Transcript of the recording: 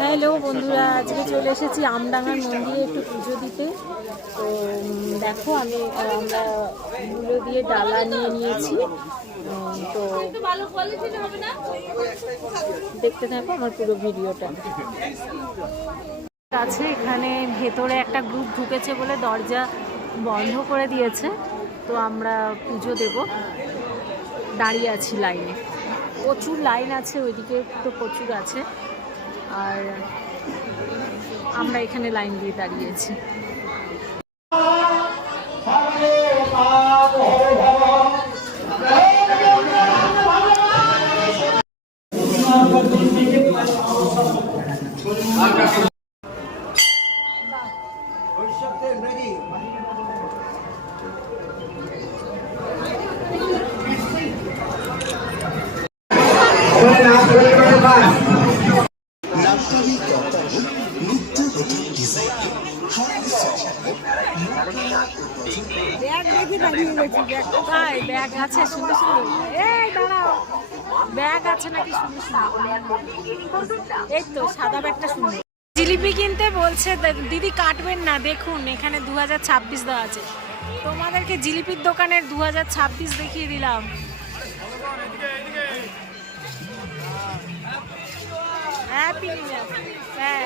Hello বন্ধুরা, আজকে চলে এসেছি আমডাঙ্গার মন্দিরে একটু পুজো দিতে। তো দেখো আমরা মূলো দিয়ে ডালা নিয়ে নিয়েছি। তো দেখতে থাকো আমার পুরো ভিডিওটা। আছে এখানে ভেতরে একটা গ্রুপ ঢুকেছে বলে দরজা বন্ধ করে দিয়েছে। তো আমরা পুজো দেব, দাঁড়িয়ে আছি লাইনে। প্রচুর লাইন আছে, ওইদিকে তো প্রচুর আছে, আর আমরা এখানে লাইন দিয়ে দাঁড়িয়েছি। ব্যাগ আছে সুন্দর সুন্দর, এই দাঁড়াও, ব্যাগ আছে নাকি সুন্দর সুন্দর? এই তো সাদা ব্যাগটা সুন্দর। জিলিপি কিনতে বলছে দিদি, কাটবেন না, দেখুন এখানে 2026 দেওয়া আছে। তোমাদেরকে জিলিপির দোকানের 2026 দেখিয়ে দিলাম। Happy new year. হ্যাঁ